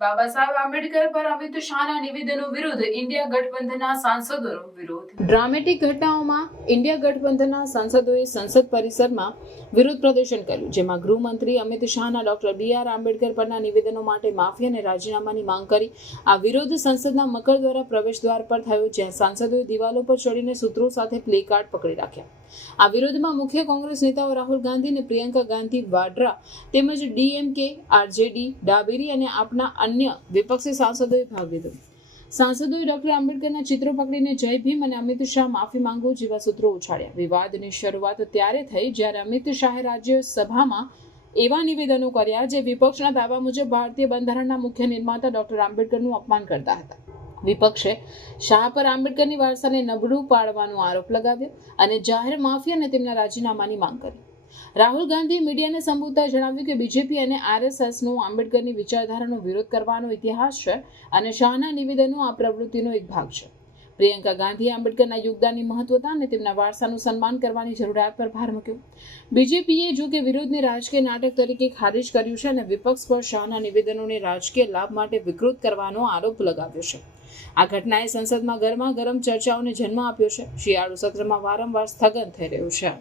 બાબા સાહેબ આંબેડકર પર અમિત શાહના નિવેદનો વિરુદ્ધ ઇન્ડિયા ગઠબંધનના સાંસદોનો વિરોધ. ડ્રામેટિક ઘટનાઓમાં ઇન્ડિયા ગઠબંધનના સાંસદોએ સંસદ પરિસરમાં વિરોધ પ્રદર્શન કર્યું, જેમાં ગૃહમંત્રી અમિત શાહના ડોક્ટર BR આંબેડકર પરના નિવેદનો માટે માફી અને રાજીનામાની માંગ કરી. આ વિરોધ સંસદના મકર દ્વારા પ્રવેશ દ્વાર પર થયો, જ્યાં સાંસદોએ દિવાલો પર ચડીને સૂત્રો સાથે પ્લે કાર્ડ પકડી રાખ્યા. આ વિરોધમાં મુખ્ય કોંગ્રેસ નેતાઓ રાહુલ ગાંધી અને પ્રિયંકા ગાંધી વાડ્રા તેમજ DMK, RJD, ડાબેરી અને આપના અન્ય વિપક્ષી સાંસદોએ ભાગ લીધો. સાંસદોએ ડોક્ટર આંબેડકરના ચિત્રો પકડીને જય ભીમ અને અમિત શાહ માફી માંગો જેવા સૂત્રો ઉછાળ્યા. વિવાદની શરૂઆત ત્યારે થઈ જ્યારે અમિત શાહે રાજ્યસભામાં એવા નિવેદનો કર્યા જે વિપક્ષના દાવા મુજબ ભારતીય બંધારણના મુખ્ય નિર્માતા ડોક્ટર આંબેડકરનું અપમાન કરતા હતા. વિપક્ષે શાહ પર આંબેડકરની વારસાને નબળું પાડવાનો આરોપ લગાવ્યો અને જાહેર માફી અને તેમના રાજીનામાની માંગ કરી. રાહુલ ગાંધીએ મીડિયાને સંબોધતા જણાવ્યું કે BJP અને RSSનો આંબેડકરની વિચારધારાનો વિરોધ કરવાનો ઇતિહાસ છે અને શાહના નિવેદનો આ પ્રવૃત્તિનો એક ભાગ છે. પ્રિયંકા ગાંધીએ આંબેડકરના યોગદાનની મહત્વતા અને તેમના વારસાનું સન્માન કરવાની જરૂરિયાત પર ભાર મૂક્યો. BJPએ જો કે વિરોધને રાજકીય નાટક તરીકે ખારિજ કર્યું છે અને વિપક્ષ પર શાહના નિવેદનોને રાજકીય લાભ માટે વિકૃત કરવાનો આરોપ લગાવ્યો છે. આ ઘટનાએ સંસદમાં ગરમા ગરમ ચર્ચાઓને જન્મ આપ્યો છે. શિયાળુ સત્રમાં વારંવાર સ્થગન થઈ રહ્યું છે.